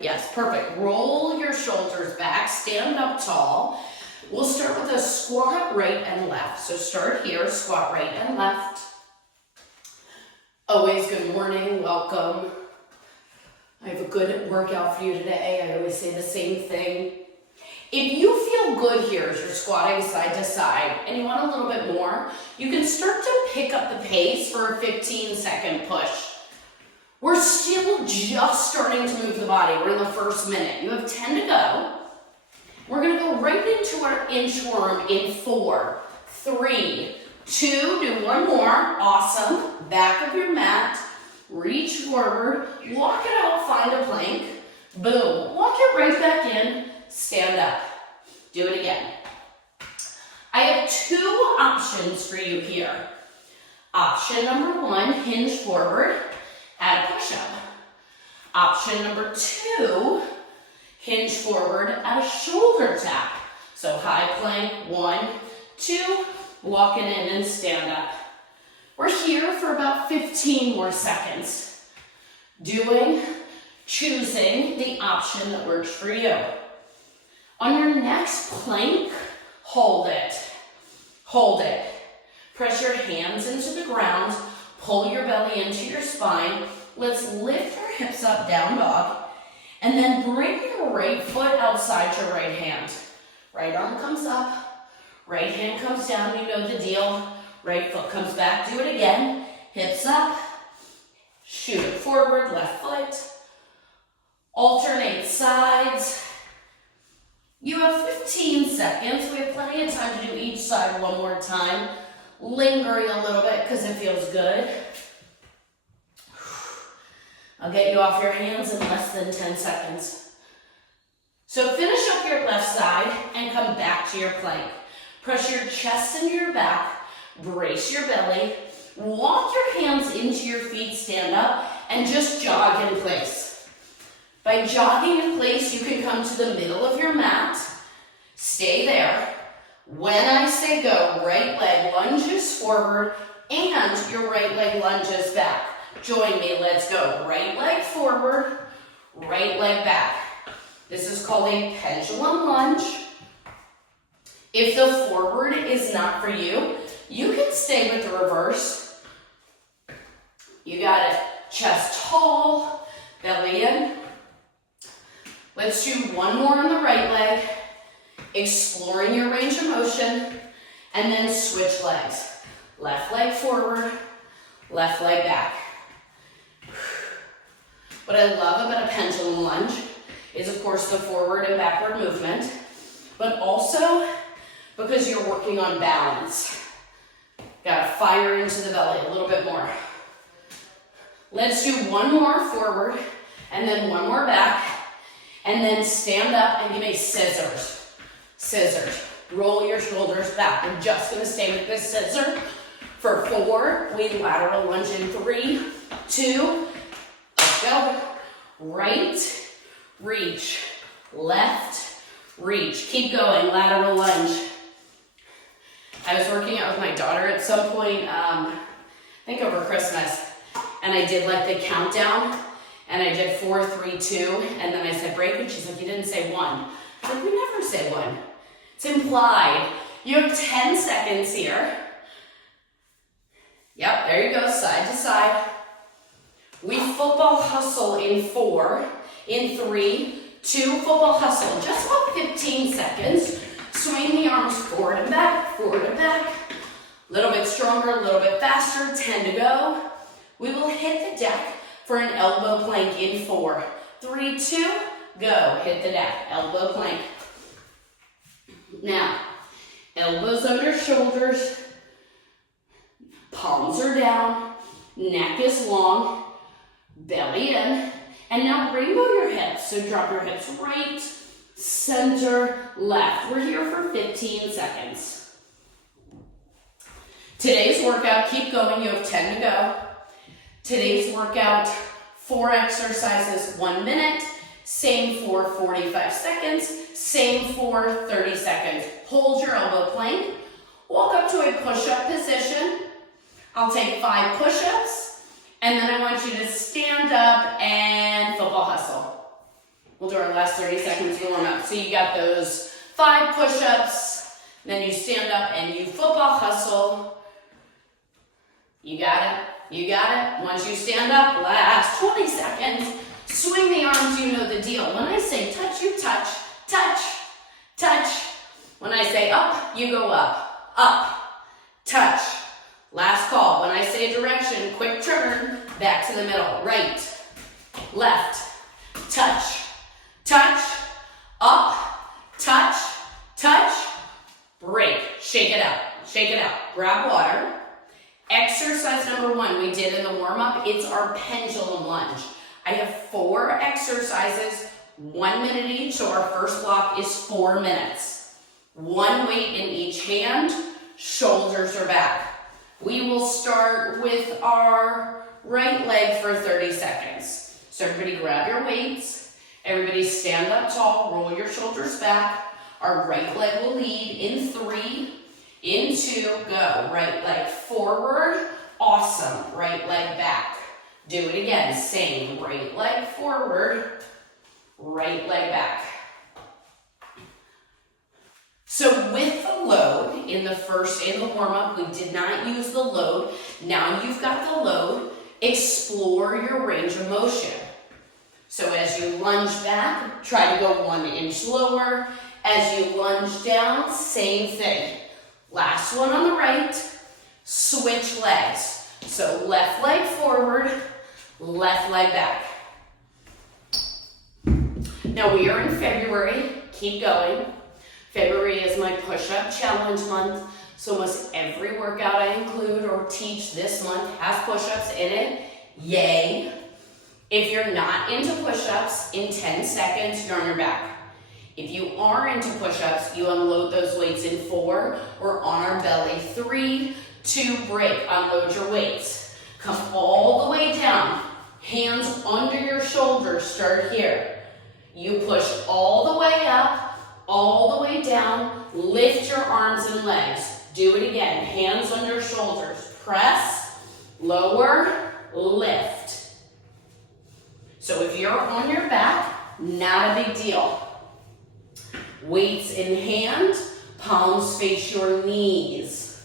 Yes, perfect. Roll your shoulders back, stand up tall. We'll start with a squat right and left. So start here, squat right and left. Always good morning, welcome. I have a good workout for you today. I always say the same thing. If you feel good here as you're squatting side to side and you want a little bit more, you can start to pick up the pace for a 15-second push. We're still just starting to move the body. We're in the first minute. You have 10 to go. We're gonna go right into our inchworm in 4, 3, 2, do one more. Awesome. Back of your mat, reach forward, walk it out, find a plank. Boom, walk it right back in, stand up. Do it again. I have 2 options for you here. Option number 1, hinge forward. Add a push-up. Option number 2, hinge forward, add a shoulder tap. So high plank, 1, 2, walk it in and stand up. We're here for about 15 more seconds. Choosing the option that works for you. On your next plank, hold it. Hold it. Press your hands into the ground. Pull your belly into your spine. Let's lift our hips up, down dog. And then bring your right foot outside your right hand. Right arm comes up. Right hand comes down. You know the deal. Right foot comes back. Do it again. Hips up. Shoot it forward. Left foot. Alternate sides. You have 15 seconds. We have plenty of time to do each side one more time. Lingering a little bit because it feels good. I'll get you off your hands in less than 10 seconds. So finish up your left side and come back to your plank. Press your chest into your back, brace your belly, walk your hands into your feet, stand up, and just jog in place. By jogging in place, you can come to the middle of your mat, stay there. When I say go, right leg lunges forward and your right leg lunges back. Join me, let's go. Right leg forward, right leg back. This is called a pendulum lunge. If the forward is not for you, you can stay with the reverse. You got it. Chest tall, belly in. Let's do one more on the right leg. Exploring your range of motion, and then switch legs. Left leg forward, left leg back. What I love about a pendulum lunge is, of course, the forward and backward movement, but also because you're working on balance. Gotta fire into the belly a little bit more. Let's do one more forward, and then one more back, and then stand up and give me scissors. Scissors. Roll your shoulders back. We're just going to stay with this scissor. For 4, we lateral lunge in 3, 2, let's go. Right, reach, left, reach. Keep going, lateral lunge. I was working out with my daughter at some point, I think over Christmas, and I did like the countdown, and I did 4, 3, 2, and then I said break, and she's like, you didn't say 1. I was like, we never say 1. It's implied. You have 10 seconds here. Yep, there you go, side to side. We football hustle in 4, in 3, 2, football hustle. Just about 15 seconds. Swing the arms forward and back, forward and back. A little bit stronger, a little bit faster, 10 to go. We will hit the deck for an elbow plank in 4, 3, 2, go. Hit the deck, elbow plank. Now, elbows under shoulders, palms are down, neck is long, belly in, and now rainbow your hips. So drop your hips right, center, left. We're here for 15 seconds. Today's workout, keep going, you have 10 to go. Today's workout, 4 exercises, 1 minute. Same for 45 seconds, same for 30 seconds. Hold your elbow plank, walk up to a push-up position. I'll take 5 push-ups, and then I want you to stand up and football hustle. We'll do our last 30 seconds to warm up. So you got those 5 push-ups, then you stand up and you football hustle. You got it? You got it? Once you stand up, last 20 seconds, swing the arms, you know the deal. When I say touch, you touch, touch, touch. When I say up, you go up, touch. Last call. When I say direction, quick turn, back to the middle, right, left, touch, touch, up, touch, touch, break. Shake it out, shake it out. Grab water. Exercise number 1 we did in the warm-up, it's our pendulum lunge. I have 4 exercises, 1 minute each, so our first block is 4 minutes. 1 weight in each hand, shoulders are back. We will start with our right leg for 30 seconds. So everybody grab your weights, everybody stand up tall, roll your shoulders back. Our right leg will lead in 3, in 2, go. Right leg forward, awesome. Right leg back. Do it again, same. Right leg forward, right leg back. So with the load, in the warm-up, we did not use the load. Now you've got the load, explore your range of motion. So as you lunge back, try to go 1 inch lower. As you lunge down, same thing. Last one on the right, switch legs. So left leg forward, left leg back. Now we are in February, keep going. February is my push-up challenge month, so almost every workout I include or teach this month has push-ups in it. Yay! If you're not into push-ups, in 10 seconds, you're on your back. If you are into push-ups, you unload those weights in 4 or on our belly. 3, 2, break. Unload your weights. Come all the way down. Hands under your shoulders. Start here. You push all the way up, all the way down. Lift your arms and legs. Do it again. Hands under shoulders. Press, lower, lift. So if you're on your back, not a big deal. Weights in hand, palms face your knees.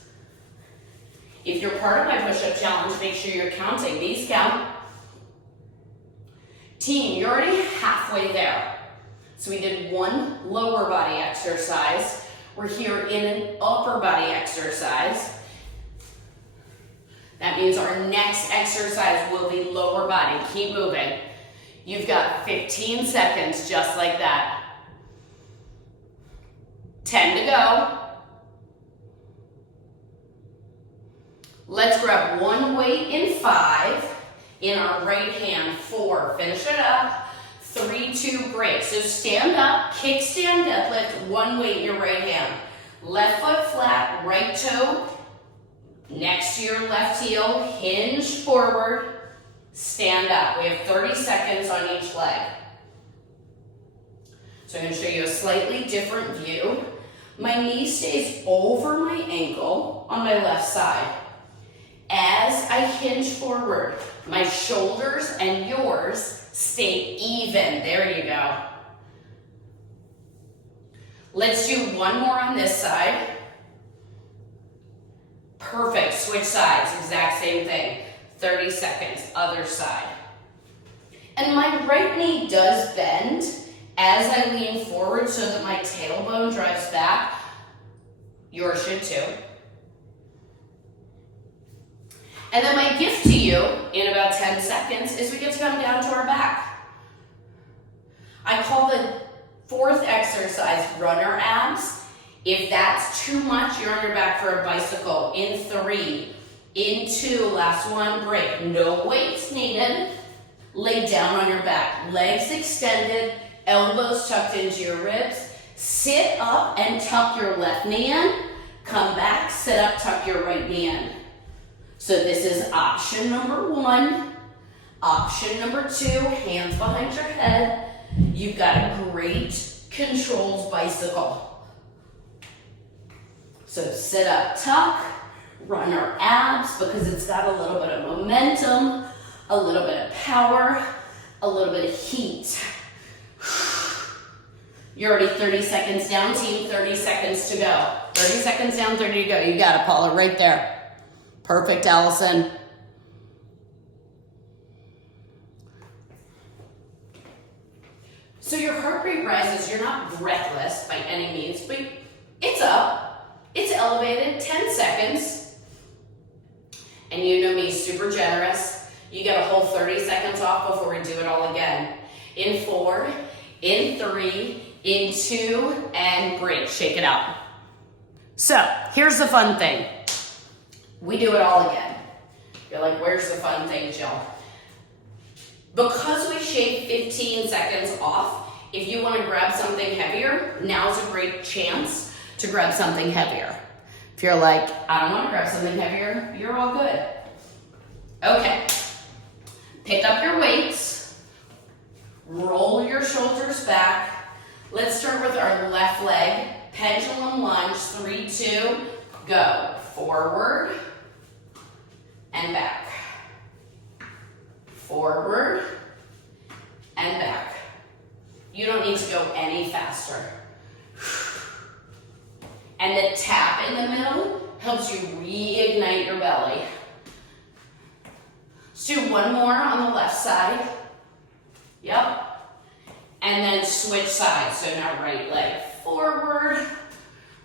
If you're part of my push-up challenge, make sure you're counting. These count. Team, you're already halfway there. So we did 1 lower body exercise. We're here in an upper body exercise. That means our next exercise will be lower body. Keep moving. You've got 15 seconds just like that. 10 to go. Let's grab 1 weight in 5 in our right hand. 4, finish it up. 3, 2, break. So stand up, kickstand, deadlift, 1 weight in your right hand. Left foot flat, right toe next to your left heel, hinge forward, stand up. We have 30 seconds on each leg. So I'm going to show you a slightly different view. My knee stays over my ankle on my left side. As I hinge forward, my shoulders and yours stay even. There you go. Let's do 1 more on this side. Perfect. Switch sides. Exact same thing. 30 seconds. Other side. And my right knee does bend as I lean forward so that my tailbone drives back. Yours should too. And then my gift to you in about 10 seconds is we get to come down to our back. I call the 4th exercise runner abs. If that's too much, you're on your back for a bicycle. In 3, in 2, last one, break. No weights needed. Lay down on your back. Legs extended, elbows tucked into your ribs. Sit up and tuck your left knee in. Come back, sit up, tuck your right knee in. So this is option number 1. Option number 2, hands behind your head. You've got a great controlled bicycle. So sit up, tuck, run our abs because it's got a little bit of momentum, a little bit of power, a little bit of heat. You're already 30 seconds down, team. 30 seconds to go. 30 seconds down, 30 to go. You got it, Paula, right there. Perfect, Allison. So your heart rate rises. You're not breathless by any means, but it's up. It's elevated. 10 seconds. And you know me, super generous. You get a whole 30 seconds off before we do it all again. In 4, in 3, in 2, and break. Shake it out. So here's the fun thing. We do it all again. You're like, where's the fun thing, Jill? Because we shave 15 seconds off, if you want to grab something heavier, now's a great chance to grab something heavier. If you're like, I don't want to grab something heavier, you're all good. Okay. Pick up your weights. Roll your shoulders back. Let's start with our left leg. Pendulum lunge, 3, 2, go. Forward and back. Forward and back. You don't need to go any faster. And the tap in the middle helps you reignite your belly. Let's do one more on the left side. Yep. And then switch sides. So now right leg forward,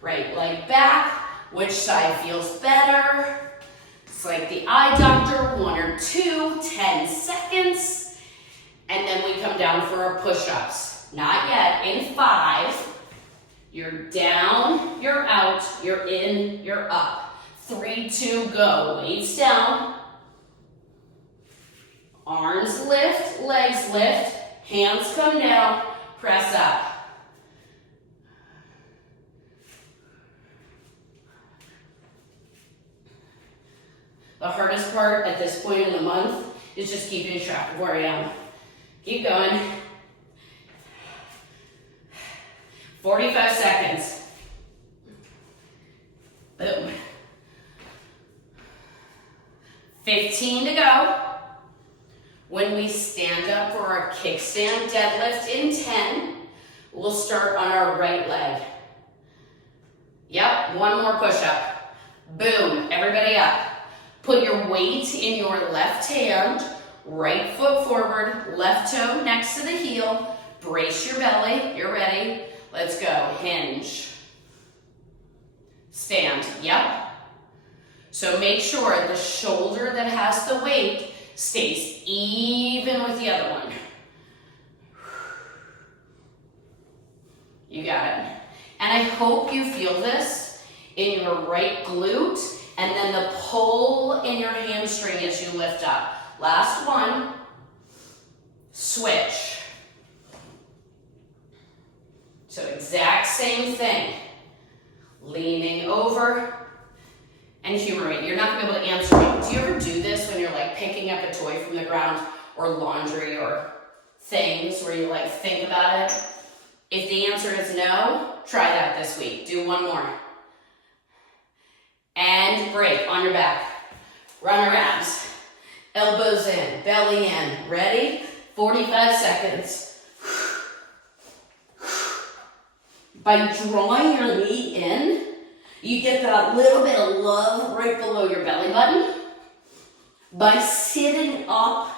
right leg back. Which side feels better? It's like the eye doctor, 1 or 2, 10 seconds. And then we come down for our push-ups. Not yet. In 5, you're down, you're out, you're in, you're up. 3, 2, go. Weights down. Arms lift, legs lift, hands come down, press up. The hardest part at this point in the month is just keeping track of where I am. Keep going. 45 seconds. Boom. 15 to go. When we stand up for our kickstand deadlift in 10, we'll start on our right leg. Yep, one more push-up. Boom, everybody up. Put your weight in your left hand, right foot forward, left toe next to the heel. Brace your belly, you're ready. Let's go, hinge. Stand, yep. So make sure the shoulder that has the weight stays even with the other one. You got it. And I hope you feel this in your right glute and then the pull in your hamstring as you lift up. Last one. Switch. So exact same thing. Leaning over and humor it. You're not gonna be able to answer me. Do you ever do this when you're like picking up a toy from the ground or laundry or things where you like think about it? If the answer is no, try that this week. Do one more. And break on your back. Run your abs. Elbows in, belly in. Ready? 45 seconds. By drawing your knee in, you get that little bit of love right below your belly button. By sitting up,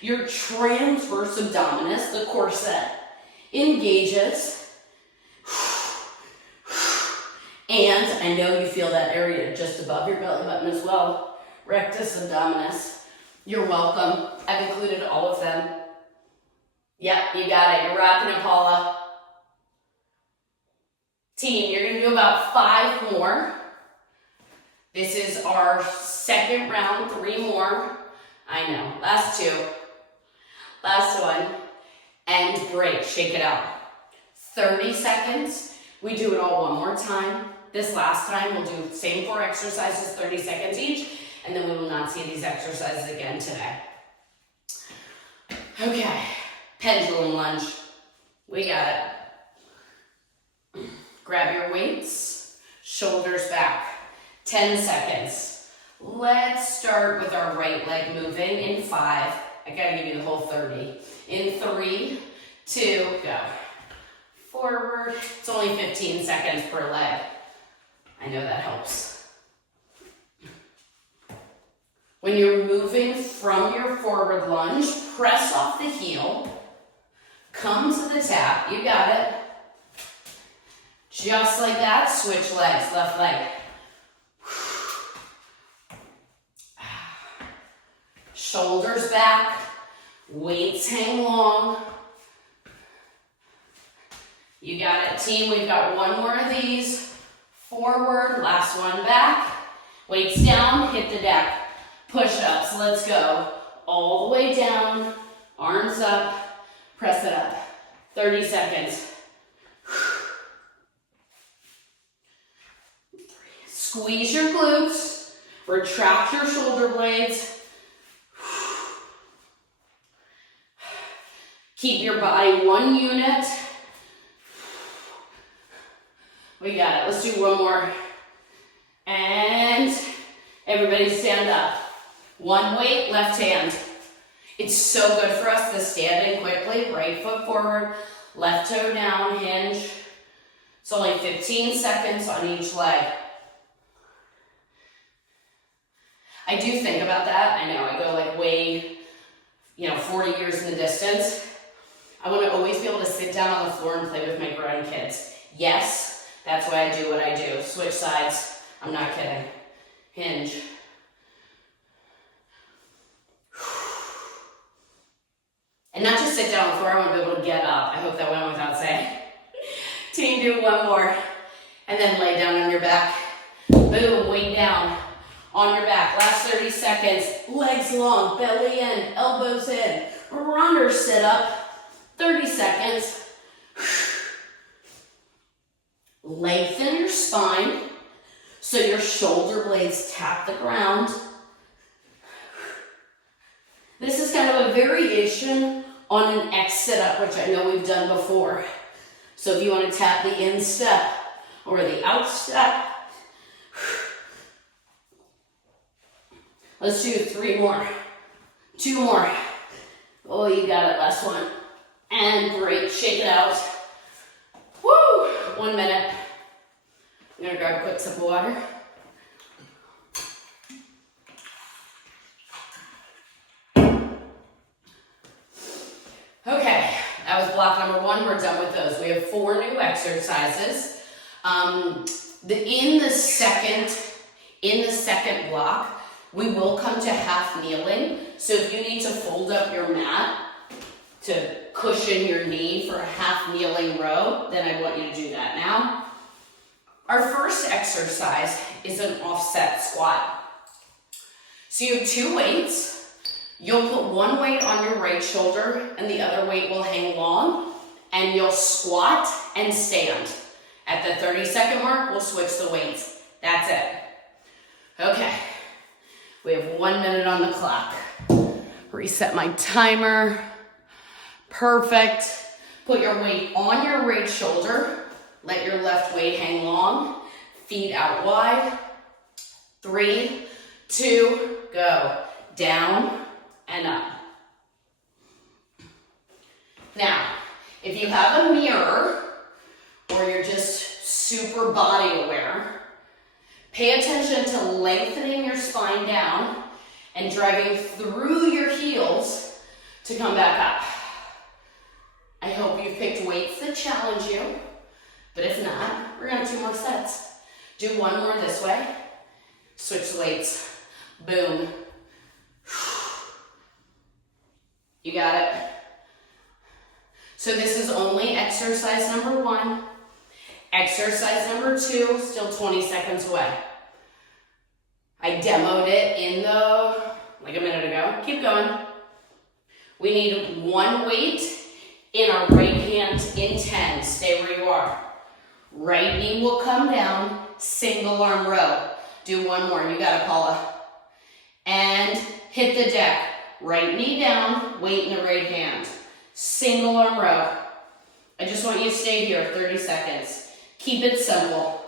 your transverse abdominis, the corset, engages. And I know you feel that area just above your belly button as well. Rectus abdominis. You're welcome. I've included all of them. Yep, you got it. You're rocking it, Paula. Team, you're gonna do about 5 more. This is our second round, 3 more. I know, last 2. Last one, and break, shake it out. 30 seconds, we do it all one more time. This last time, we'll do the same 4 exercises, 30 seconds each, and then we will not see these exercises again today. Okay, pendulum lunge, we got it. Grab your weights, shoulders back, 10 seconds. Let's start with our right leg moving in 5. I gotta give you the whole 30. In 3, 2, go. forward. It's only 15 seconds per leg. I know that helps. When you're moving from your forward lunge, press off the heel, come to the tap, you got it. Just like that, switch legs, left leg. Shoulders back, weights hang long. You got it, team. We've got one more of these. Forward, last one back. Weights down, hit the deck. Push-ups, let's go. All the way down, arms up, press it up. 30 seconds. Squeeze your glutes, retract your shoulder blades. Keep your body one unit. We got it. Let's do one more. And everybody stand up. One weight, left hand. It's so good for us to stand in quickly. Right foot forward, left toe down, hinge. It's only 15 seconds on each leg. I do think about that. I know I go like way, 40 years in the distance. I want to always be able to sit down on the floor and play with my grown kids. Yes, that's why I do what I do. Switch sides. I'm not kidding. Hinge. And not just sit down on the floor, I want to be able to get up. I hope that went without saying. Team, do one more. And then lay down on your back. Boom, weight down. On your back, last 30 seconds. Legs long, belly in, elbows in. Runner sit up. 30 seconds. Lengthen your spine so your shoulder blades tap the ground. This is kind of a variation on an X sit-up, which I know we've done before. So if you want to tap the instep or the outstep, let's do 3 more. 2 more. Oh, you got it, last one. And break, shake it out. Woo! 1 minute. I'm gonna grab a quick sip of water. Okay, that was block number 1. We're done with those. We have 4 new exercises. In the second block, we will come to half kneeling. So if you need to fold up your mat to cushion your knee for a half kneeling row, then I want you to do that now. Our first exercise is an offset squat. So you have 2 weights. You'll put one weight on your right shoulder and the other weight will hang long, and you'll squat and stand. At the 30-second mark, we'll switch the weights. That's it. Okay, we have 1 minute on the clock. Reset my timer. Perfect. Put your weight on your right shoulder. Let your left weight hang long. Feet out wide. 3, 2, go. Down and up. Now, if you have a mirror or you're just super body aware, pay attention to lengthening your spine down and driving through your heels to come back up. I hope you've picked weights that challenge you, but if not, we're gonna have 2 more sets. Do 1 more this way. Switch the weights. Boom. You got it? So this is only exercise number 1. Exercise number 2, still 20 seconds away. I demoed it like a minute ago. Keep going. We need 1 weight in our right hand in 10. Stay where you are. Right knee will come down, single arm row. Do 1 more. You got it, Paula. And hit the deck. Right knee down, weight in the right hand. Single arm row. I just want you to stay here 30 seconds. Keep it simple.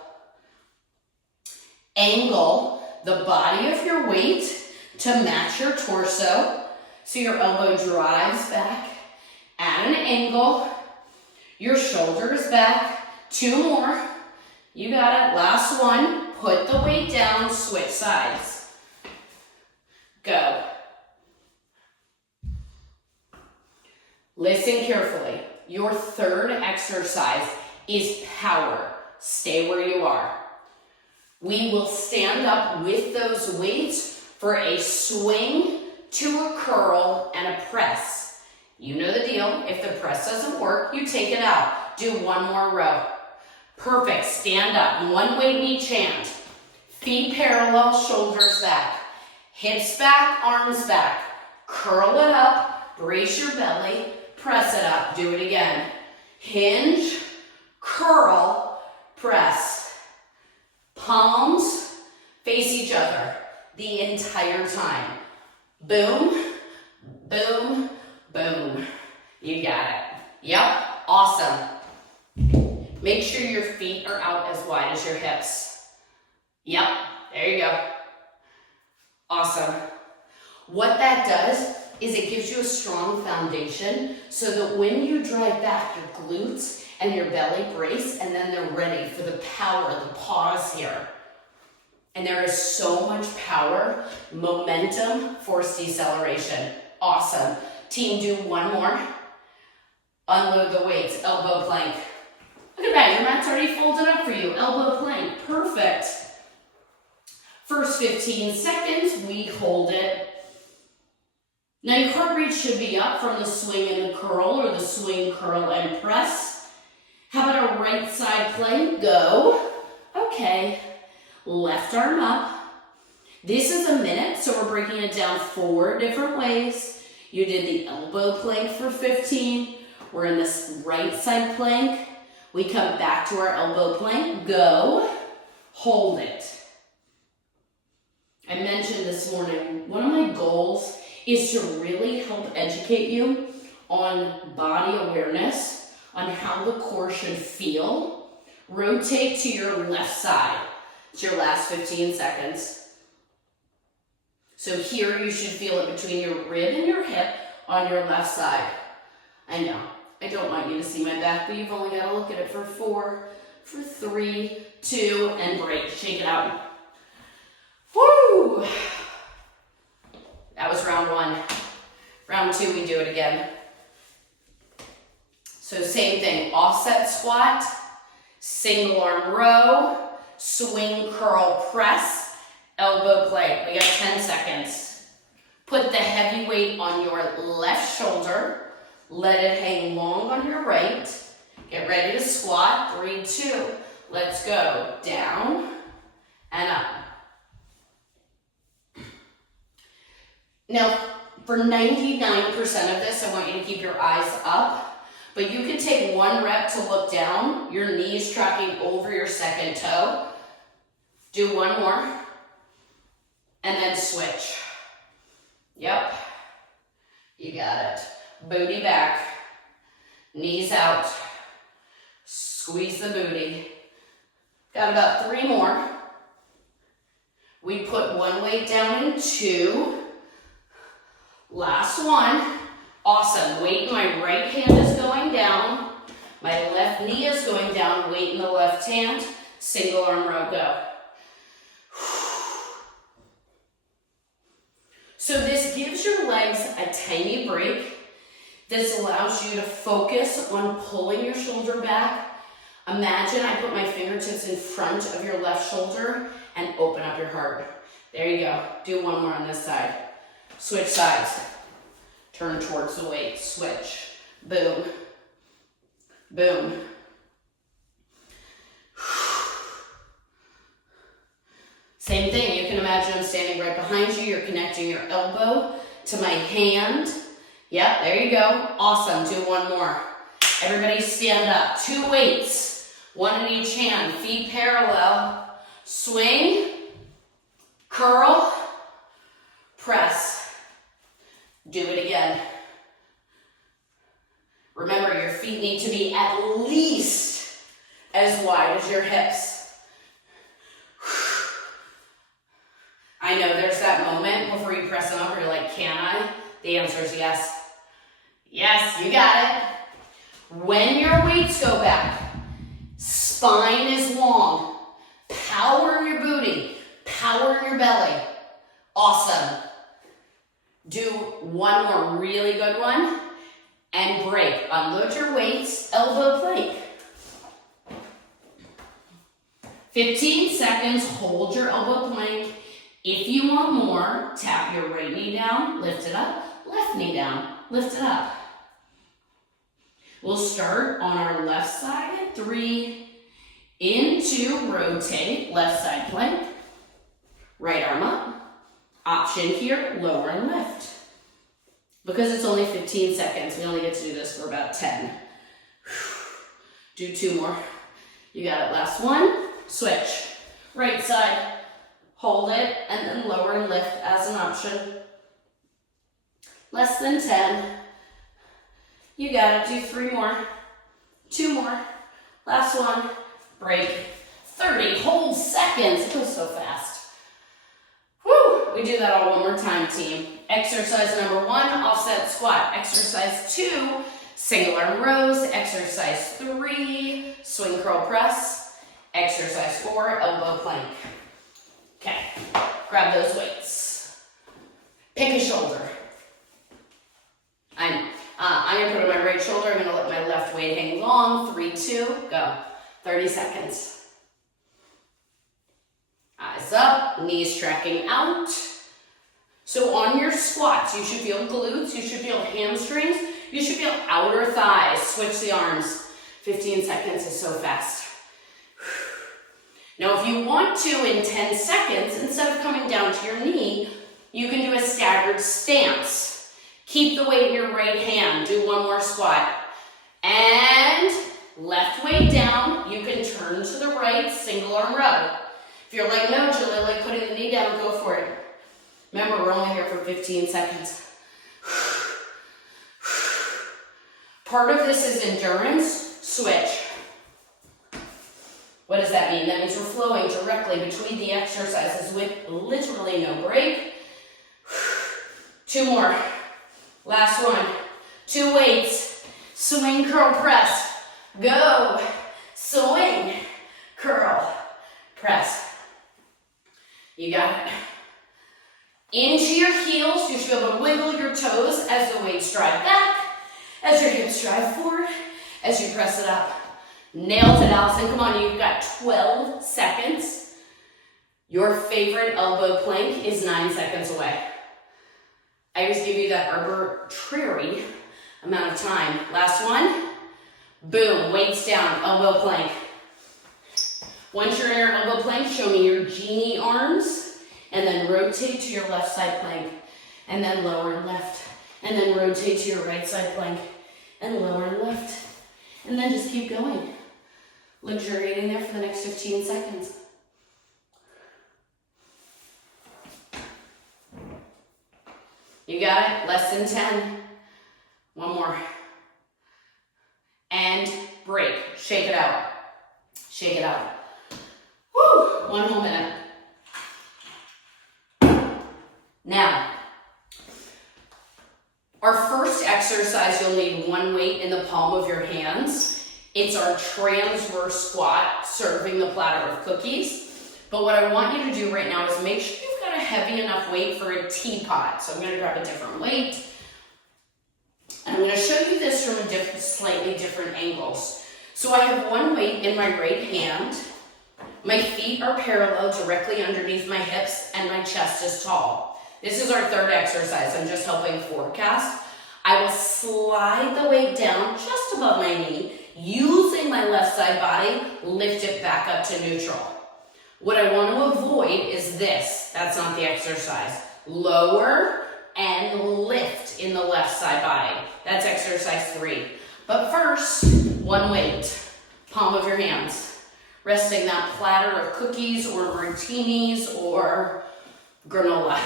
Angle the body of your weight to match your torso so your elbow drives back at an angle. Your shoulders back. 2 more. You got it. Last one. Put the weight down. Switch sides. Go. Listen carefully. Your third exercise is power. Stay where you are. We will stand up with those weights for a swing to a curl and a press. You know the deal. If the press doesn't work, you take it out. Do 1 more row. Perfect. Stand up. 1 weight in each hand. Feet parallel, shoulders back. Hips back, arms back. Curl it up. Brace your belly. Press it up. Do it again. Hinge, curl, press. Palms face each other the entire time. Boom, boom, boom. You got it. Yep, awesome. Make sure your feet are out as wide as your hips. Yep, there you go. Awesome. What that does is it gives you a strong foundation so that when you drive back, your glutes and your belly brace, and then they're ready for the power, the pause here. And there is so much power, momentum, force deceleration. Awesome. Team, do 1 more. Unload the weights, elbow plank. Look at that, your mat's already folded up for you. Elbow plank, perfect. First 15 seconds, we hold it. Now your heart rate should be up from the swing and curl or the swing, curl, and press. How about a right side plank? Go. Okay. Left arm up. This is a minute, so we're breaking it down 4 different ways. You did the elbow plank for 15. We're in this right side plank. We come back to our elbow plank. Go. Hold it. I mentioned this morning, one of my goals is to really help educate you on body awareness, on how the core should feel. Rotate to your left side. It's your last 15 seconds. So here you should feel it between your rib and your hip on your left side. I know, I don't want you to see my back, but you've only got to look at it for 4, for 3, 2, and break. Shake it out. Woo! That was round 1. Round 2, we do it again. So same thing, offset squat, single arm row, swing, curl, press, elbow plank. We got 10 seconds. Put the heavy weight on your left shoulder. Let it hang long on your right. Get ready to squat. 3, 2. Let's go. Down and up. Now, for 99% of this, I want you to keep your eyes up, but you can take 1 rep to look down, your knees tracking over your second toe. Do 1 more, and then switch. Yep, you got it. Booty back, knees out, squeeze the booty. Got about 3 more. We put 1 weight down in 2. Last one. Awesome. Weight in my right hand is going down. My left knee is going down. Weight in the left hand. Single arm row, go. So this gives your legs a tiny break. This allows you to focus on pulling your shoulder back. Imagine I put my fingertips in front of your left shoulder and open up your heart. There you go. Do 1 more on this side. Switch sides. Turn towards the weight. Switch. Boom. Boom. Same thing. You can imagine I'm standing right behind you. You're connecting your elbow to my hand. Yep, there you go. Awesome. Do 1 more. Everybody stand up. 2 weights. 1 in each hand. Feet parallel. Swing. Curl. Press. Do it again. Remember, your feet need to be at least as wide as your hips. I know there's that moment before you press them up where you're like, can I? The answer is yes. Yes, you got it. When your weights go back, spine is long. Power in your booty, power in your belly. Awesome. Do one more really good one and break. Unload your weights, elbow plank. 15 seconds, hold your elbow plank. If you want more, tap your right knee down, lift it up, left knee down, lift it up. We'll start on our left side at 3, into rotate, left side plank, right arm up. Option here, lower and lift. Because it's only 15 seconds, we only get to do this for about 10. Do 2 more. You got it, last one. Switch. Right side, hold it, and then lower and lift as an option. Less than 10. You got it, do 3 more. 2 more. Last one. Break. 30 whole seconds. It goes so fast. Woo! We do that all one more time, team. Exercise number 1, offset squat. Exercise 2, single arm rows. Exercise 3, swing curl press. Exercise 4, elbow plank. Okay, grab those weights. Pick a shoulder. I know. I'm gonna put it on my right shoulder. I'm gonna let my left weight hang long. 3, 2, go. 30 seconds. Eyes up, knees tracking out. So on your squats, you should feel glutes, you should feel hamstrings, you should feel outer thighs. Switch the arms. 15 seconds is so fast. Now, if you want to, in 10 seconds, instead of coming down to your knee, you can do a staggered stance. Keep the weight in your right hand. Do 1 more squat. And left weight down. You can turn to the right, single arm row. If you're like, no, Julie, I like putting the knee down, go for it. Remember, we're only here for 15 seconds. Part of this is endurance. Switch. What does that mean? That means we're flowing directly between the exercises with literally no break. 2 more. Last one. 2 weights. Swing, curl, press. Go. Swing, curl, press. You got it. Into your heels. You should be able to wiggle your toes as the weights drive back, as your hips drive forward, as you press it up. Nailed it, Allison. Come on, you've got 12 seconds. Your favorite elbow plank is 9 seconds away. I always give you that arbitrary amount of time. Last one. Boom, weights down, elbow plank. Once you're in your elbow plank, show me your genie arms, and then rotate to your left side plank, and then lower and left, and then rotate to your right side plank, and lower and left, and then just keep going. Luxuriating there for the next 15 seconds. You got it? Less than 10. 1 more. And break. Shake it out. Shake it out. Woo! 1 whole minute. Now, our first exercise, you'll need 1 weight in the palm of your hands. It's our transverse squat, serving the platter of cookies. But what I want you to do right now is make sure you've got a heavy enough weight for a teapot. So I'm going to grab a different weight. And I'm going to show you this from slightly different angles. So I have 1 weight in my right hand. My feet are parallel directly underneath my hips and my chest is tall. This is our 3rd exercise. I'm just helping forecast. I will slide the weight down just above my knee, using my left side body, lift it back up to neutral. What I want to avoid is this. That's not the exercise. Lower and lift in the left side body. That's exercise 3. But first, 1 weight, palm of your hands. Resting that platter of cookies or martinis or granola.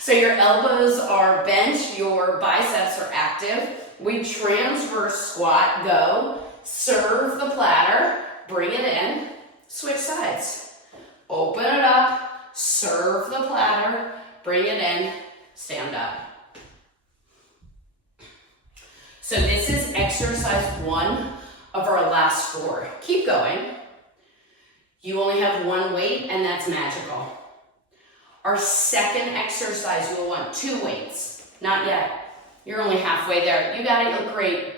So your elbows are bent, your biceps are active. We transverse squat, go, serve the platter, bring it in, switch sides. Open it up, serve the platter, bring it in, stand up. So this is exercise 1 of our last 4. Keep going. You only have 1 weight, and that's magical. Our second exercise, you will want 2 weights. Not yet. You're only halfway there. You got it, you look great.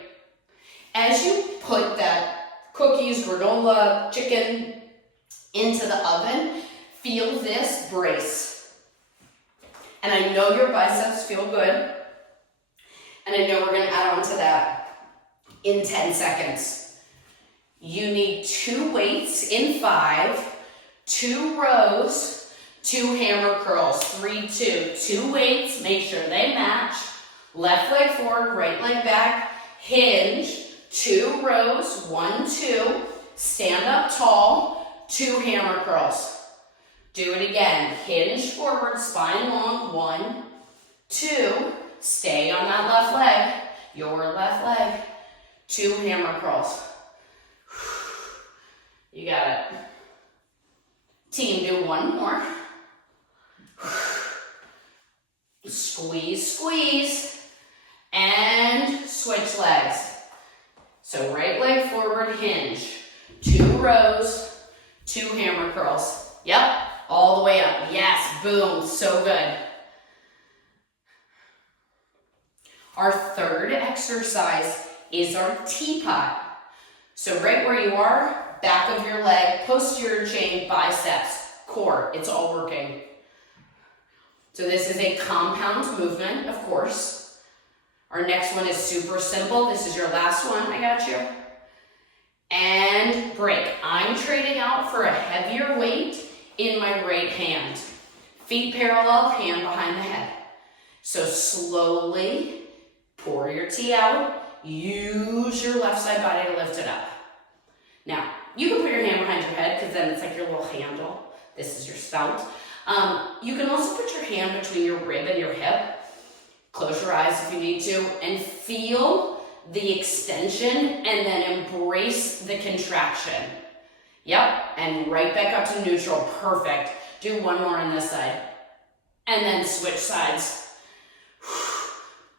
As you put that cookies, granola, chicken into the oven, feel this brace. And I know your biceps feel good. And I know we're gonna add on to that in 10 seconds. You need 2 weights in 5, 2 rows, 2 hammer curls, 3, 2. 2 weights, make sure they match. Left leg forward, right leg back, hinge, 2 rows, 1, 2. Stand up tall, 2 hammer curls. Do it again, hinge forward, spine long, 1, 2. Stay on that left leg, your left leg, 2 hammer curls. You got it. Team, do 1 more. Squeeze, squeeze, and switch legs. So right leg forward, hinge, 2 rows, 2 hammer curls. Yep, all the way up. Yes, boom, so good. Our third exercise is our teapot. So right where you are, back of your leg, posterior chain, biceps, core, it's all working. So this is a compound movement, of course. Our next one is super simple. This is your last one, I got you. And break. I'm trading out for a heavier weight in my right hand. Feet parallel, hand behind the head. So slowly pour your tea out. Use your left side body to lift it up. Now, you can put your hand behind your head because then it's like your little handle. This is your spout. You can also put your hand between your rib and your hip. Close your eyes if you need to and feel the extension and then embrace the contraction. Yep, and right back up to neutral. Perfect. Do 1 more on this side. And then switch sides.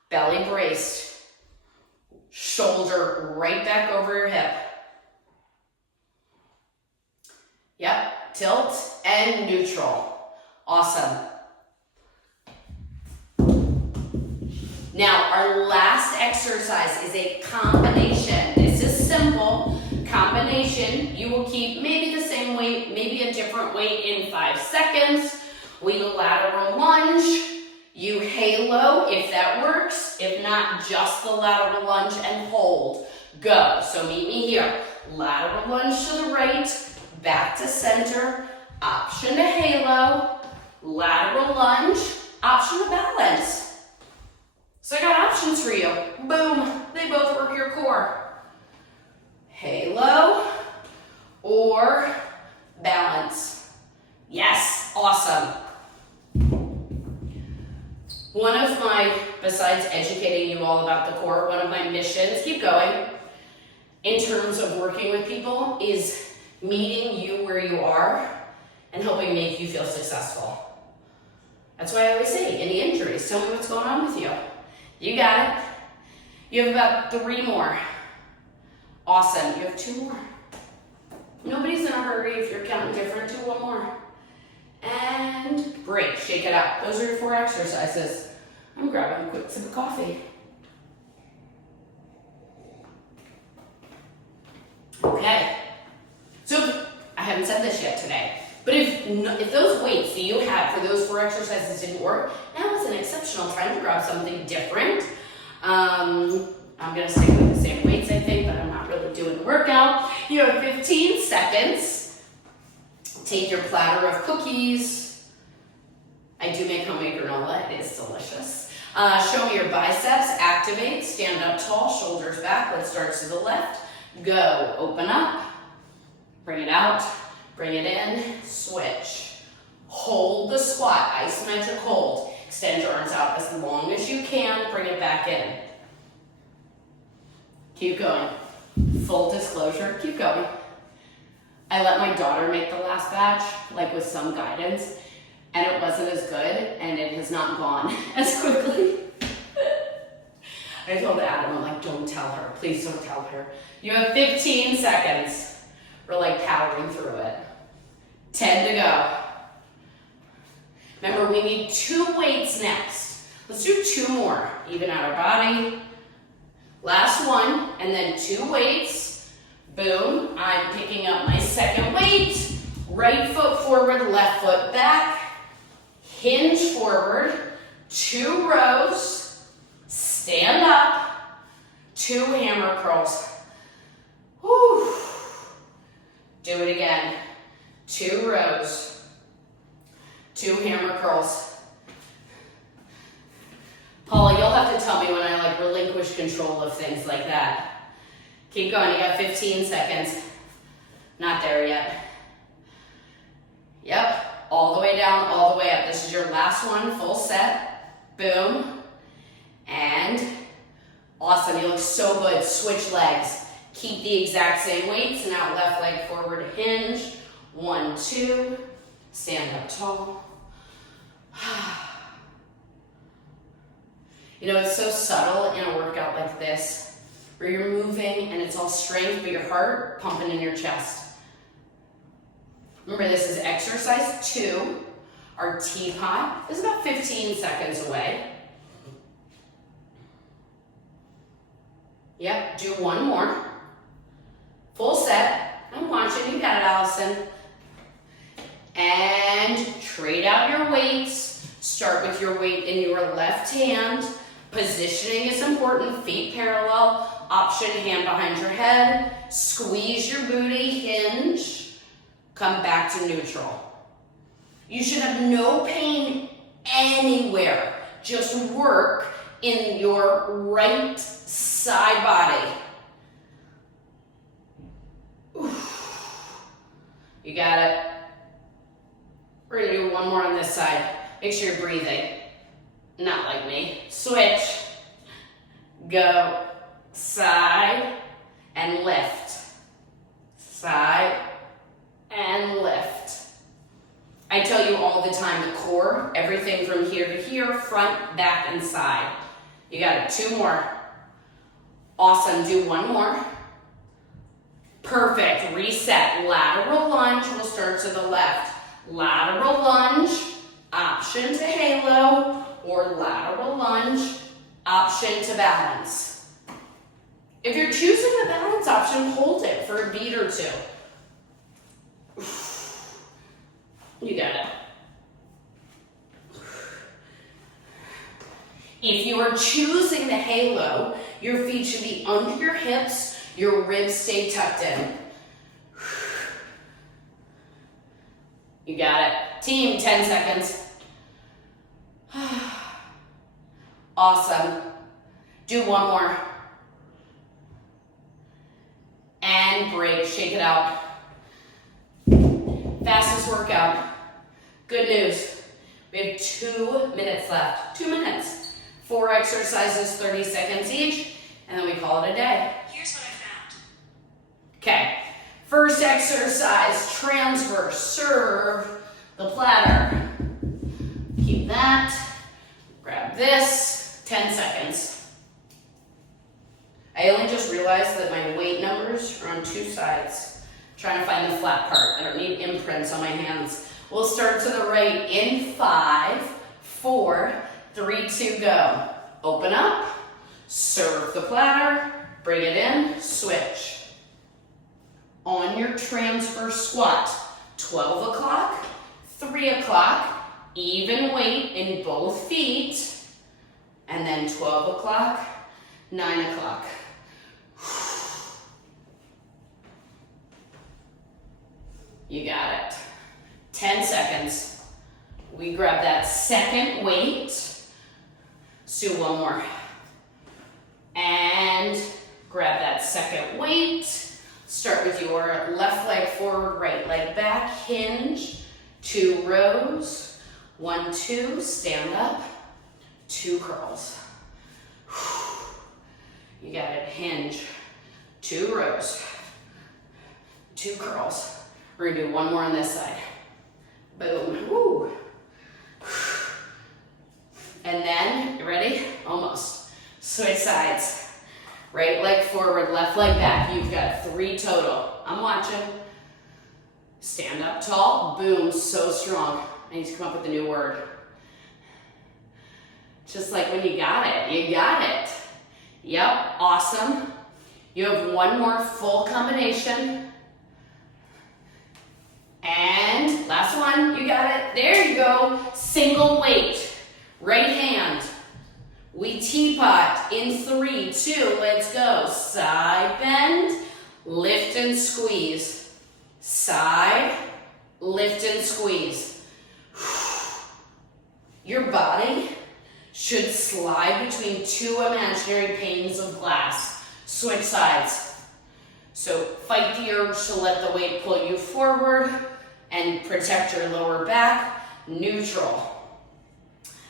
Belly braced. Shoulder right back over your hip. Yep, tilt and neutral. Awesome. Now, our last exercise is a combination. This is simple. Combination. You will keep maybe the same weight, maybe a different weight in 5 seconds. We lateral lunge. You halo if that works. If not, just the lateral lunge and hold. Go. So meet me here. Lateral lunge to the right, back to center, option to halo, lateral lunge, option to balance. So I got options for you. Boom, they both work your core. Halo or balance. Yes, awesome. One of my, besides educating you all about the core, one of my missions, keep going, in terms of working with people is meeting you where you are and helping make you feel successful. That's why I always say, any injuries, tell me what's going on with you. You got it. You have about 3 more. Awesome, you have 2 more. Nobody's in a hurry if you're counting different. Do 1 more. And break, shake it out. Those are your 4 exercises. I'm grabbing a quick sip of coffee. Okay, so I haven't said this yet today, but if those weights that you had for those 4 exercises didn't work, now is an exceptional time to grab something different. I'm gonna stick with the same weights, I think, but I'm not really doing a workout. You have 15 seconds. Take your platter of cookies. I do make homemade granola, it is delicious. Show me your biceps, activate, stand up tall, shoulders back. Let's start to the left. Go, open up, bring it out, bring it in, switch. Hold the squat, isometric hold. Extend your arms out as long as you can, bring it back in. Keep going. Full disclosure, keep going. I let my daughter make the last batch, like with some guidance, and it wasn't as good, and it has not gone as quickly. I told Adam, I'm like, don't tell her. Please don't tell her. You have 15 seconds. We're like powering through it. 10 to go. Remember, we need 2 weights next. Let's do 2 more. Even out our body. Last one, and then 2 weights. Boom. I'm picking up my second weight. Right foot forward, left foot back. Hinge forward. 2 rows. Stand up. 2 hammer curls. Whew. Do it again. 2 rows. 2 hammer curls. Paula, you'll have to tell me when I like relinquish control of things like that. Keep going, you got 15 seconds. Not there yet. Yep, all the way down, all the way up. This is your last one, full set. Boom. And awesome, you look so good. Switch legs. Keep the exact same weights. Now left leg forward, hinge. 1, 2. Stand up tall. You know, it's so subtle in a workout like this, where you're moving and it's all strength, but your heart pumping in your chest. Remember, this is exercise 2. Our teapot is about 15 seconds away. Yep, do 1 more. Full set. I'm watching, you got it, Allison. And trade out your weights. Start with your weight in your left hand. Positioning is important, feet parallel. Option, hand behind your head. Squeeze your booty, hinge. Come back to neutral. You should have no pain anywhere. Just work in your right side body. Oof. You got it. We're gonna do 1 more on this side. Make sure you're breathing. Not like me. Switch. Go. Side and lift. Side and lift. I tell you all the time, the core, everything from here to here, front, back, and side. You got it. 2 more. Awesome. Do 1 more. Perfect. Reset. Lateral lunge. We'll start to the left. Lateral lunge. Option to halo. Or lateral lunge. Option to balance. If you're choosing the balance option, hold it for a beat or 2. You got it. If you are choosing the halo, your feet should be under your hips, your ribs stay tucked in. You got it. Team, 10 seconds. Awesome. Do 1 more. And break, shake it out. Fastest workout. Good news. We have 2 minutes left. 2 minutes. 4 exercises, 30 seconds each, and then we call it a day. Here's what I found. Okay. First exercise, transverse. Serve the platter. Keep that. Grab this. 10 seconds. I only just realized that my weight numbers are on 2 sides. I'm trying to find the flat part. I don't need imprints on my hands. We'll start to the right in 5, 4, 3, 2, go. Open up, serve the platter, bring it in, switch. On your transverse squat, 12 o'clock, 3 o'clock, even weight in both feet, and then 12 o'clock, 9 o'clock. You got it. 10 seconds. We grab that second weight. Let's do 1 more. And grab that second weight. Start with your left leg forward, right leg back, hinge, 2 rows, 1, 2, stand up, 2 curls. You got it, hinge, 2 rows, 2 curls. We're gonna do 1 more on this side. Boom, woo. And then, you ready? Almost. Switch sides. Right leg forward, left leg back. You've got 3 total. I'm watching. Stand up tall. Boom, so strong. I need to come up with a new word. Just like when you got it. You got it. Yep, awesome. You have 1 more full combination. And last one, you got it. There you go. Single weight. Right hand. We teapot in 3, 2, let's go. Side bend, lift and squeeze. Side, lift and squeeze. Your body should slide between 2 imaginary panes of glass. Switch sides. So fight the urge to let the weight pull you forward and protect your lower back. Neutral.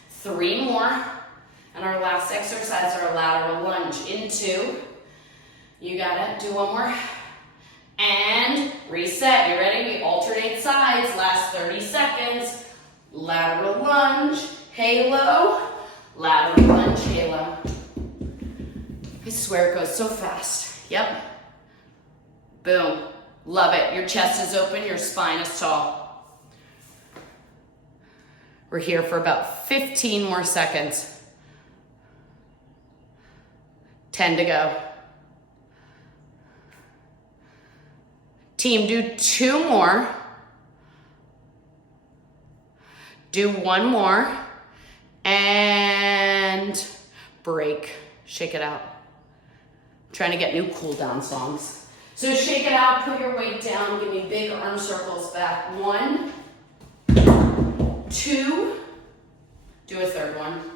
3 more. And our last exercise, our lateral lunge. In 2. You got it. Do 1 more. And reset. You ready? We alternate sides. Last 30 seconds. Lateral lunge. Halo. Lateral lunge. Halo. I swear it goes so fast. Yep. Boom. Love it. Your chest is open. Your spine is tall. We're here for about 15 more seconds. 10 to go. Team, do 2 more. Do 1 more. And break. Shake it out. I'm trying to get new cool down songs. So shake it out, put your weight down, give me big arm circles back. 1, 2, do a 3rd one.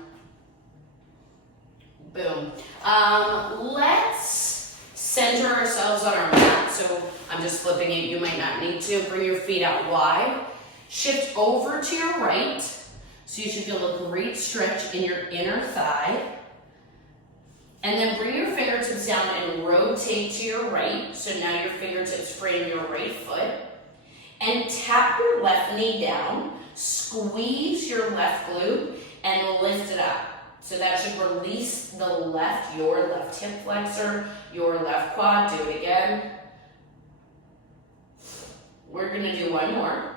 Boom. Let's center ourselves on our mat. So I'm just flipping it. You might not need to. Bring your feet out wide. Shift over to your right. So you should feel a great stretch in your inner thigh. And then bring your fingertips down and rotate to your right. So now your fingertips frame your right foot. And tap your left knee down. Squeeze your left glute and lift it up. So that should release the left, your left hip flexor, your left quad. Do it again. We're gonna do 1 more.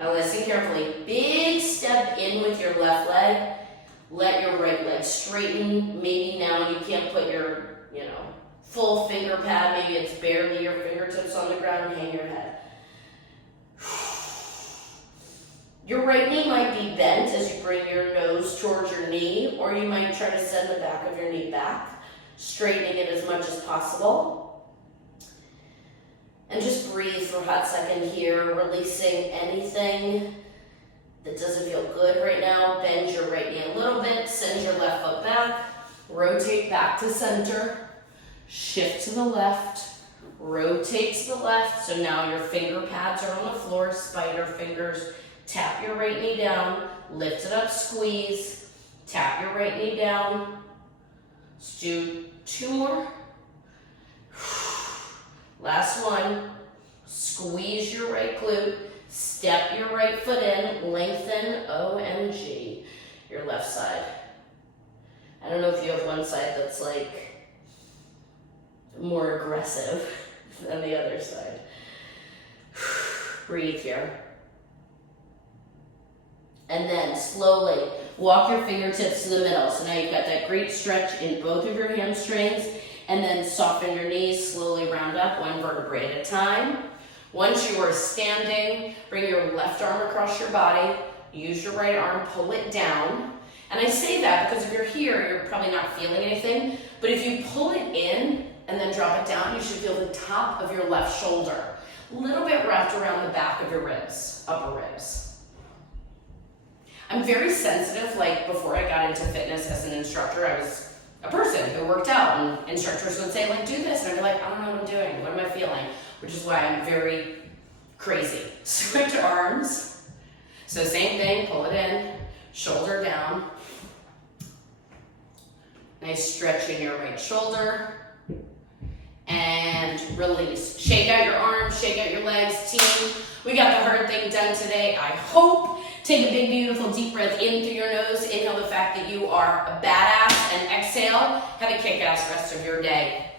Now listen carefully. Big step in with your left leg. Let your right leg straighten. Maybe now you can't put your, full finger pad. Maybe it's barely your fingertips on the ground. Hang your head. Your right knee might be bent as you bring your nose towards your knee, or you might try to send the back of your knee back, straightening it as much as possible. And just breathe for a hot second here, releasing anything that doesn't feel good right now. Bend your right knee a little bit, send your left foot back, rotate back to center, shift to the left, rotate to the left. So now your finger pads are on the floor, spider fingers. Tap your right knee down, lift it up, squeeze. Tap your right knee down. Let's do 2 more. Last one. Squeeze your right glute. Step your right foot in. Lengthen, OMG, your left side. I don't know if you have one side that's like more aggressive than the other side. Breathe here. And then slowly walk your fingertips to the middle. So now you've got that great stretch in both of your hamstrings. And then soften your knees, slowly round up 1 vertebrae at a time. Once you are standing, bring your left arm across your body. Use your right arm, pull it down. And I say that because if you're here, you're probably not feeling anything. But if you pull it in and then drop it down, you should feel the top of your left shoulder. A little bit wrapped around the back of your ribs, upper ribs. I'm very sensitive. Like before I got into fitness as an instructor, I was a person who worked out, and instructors would say, like, do this. And I'd be like, I don't know what I'm doing. What am I feeling? Which is why I'm very crazy. Switch arms. So same thing, pull it in, shoulder down. Nice stretch in your right shoulder. And release. Shake out your arms, shake out your legs. Team, we got the hard thing done today, I hope. Take a big, beautiful, deep breath in through your nose. Inhale the fact that you are a badass and exhale. Have a kick-ass rest of your day.